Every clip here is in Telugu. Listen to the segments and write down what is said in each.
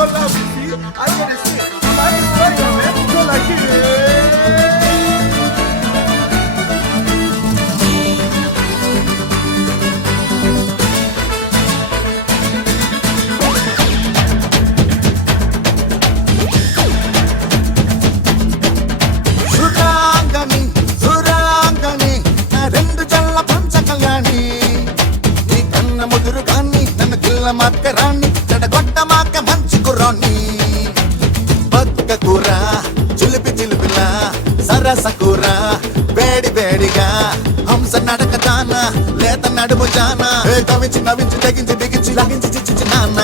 don't love you, see? I gotta see. Man, you like it. మక్కరాన్ని చెడగొట్ట మాక మంచి కుర్రాన్ని బతుక కూర చిలిపి చిలిపిన సరస కూర వేడి వేడిగా హంస నడక జాన లేత నడుము జాన కవించి నవించి తెగించి బిగించి లగించి చిచ్చి నాన్న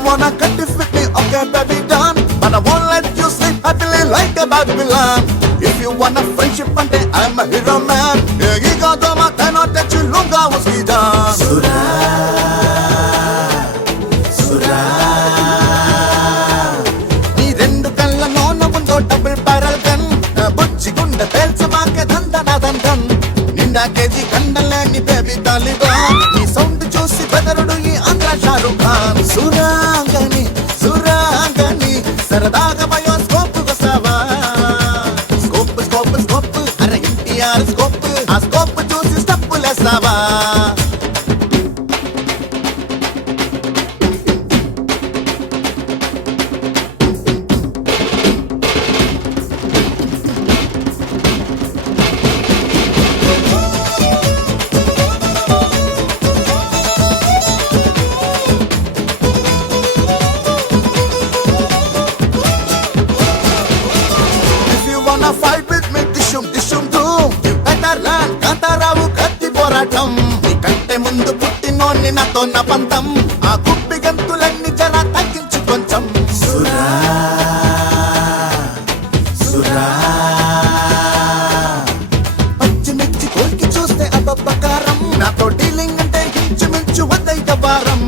Wanna cut it with me, okay baby done. But I won't let you sleep happily like a Babylon. If you want a friendship ante, I'm a hero man. Yegi kaado ma cannot touch you, lunga uski jaan. Sura, Sura. Nee rendu kalla nona undo double barrel gun. Butchi gunda pelcha maake dhanda na dhan. Ninda keji kandale ni baby Taliban. Nee sound chusi bedarudu ee Andhra Shahrukh Khan. Sura. సరదాగా బయోస్కోప్ వస్తావా స్కోప్ స్కోప్ స్కోప్ అరే ఎన్టీఆర్ స్కోప్ ఆ స్కోప్ చూసి స్టెప్పులేస్తావా fight with me dishum dishum doom you better learn Kantharao కత్తి పోరాటం నీ కంటే ముందు పుట్టినోన్ని నాతో నా పంతం ఆ గుప్పి గంతులన్నీ జర తగ్గించు కొంచెం సురా సురా పచ్చిమిర్చి కోరికి చూస్తే అబ్బకారం నాతో డీలింగ్ అంటే ఇంచుమించు వద్దైక వారం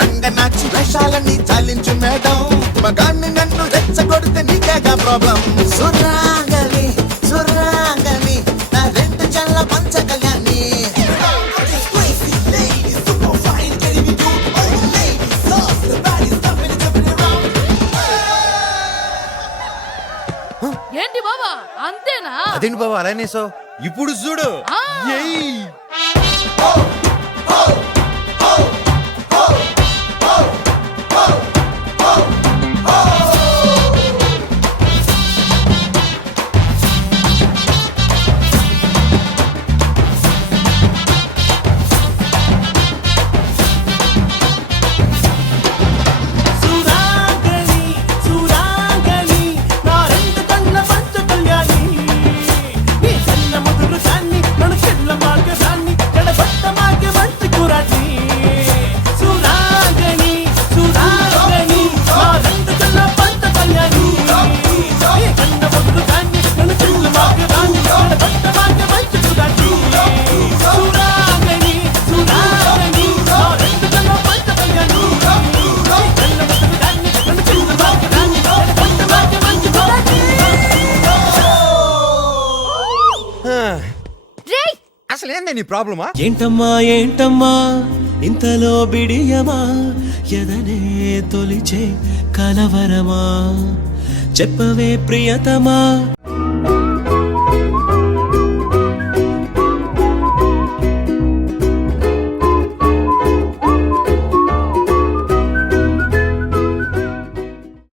నంగ నాచి వేషాలని చాలించు మేడం మగాన్ని నన్ను రెచ్చగొడితే నీకేగా ప్రాబ్లం సురా ఏంటి బాబా అంతేనా? అదేంటి బాబా అలానే సో ఇప్పుడు చూడు అసలేందే నీ ప్రాబ్లమా? ఏంటమ్మా ఏంటమ్మా ఇంతలో బిడియమా ఎదనే తొలిచే కలవరమా చెప్పవే ప్రియతమా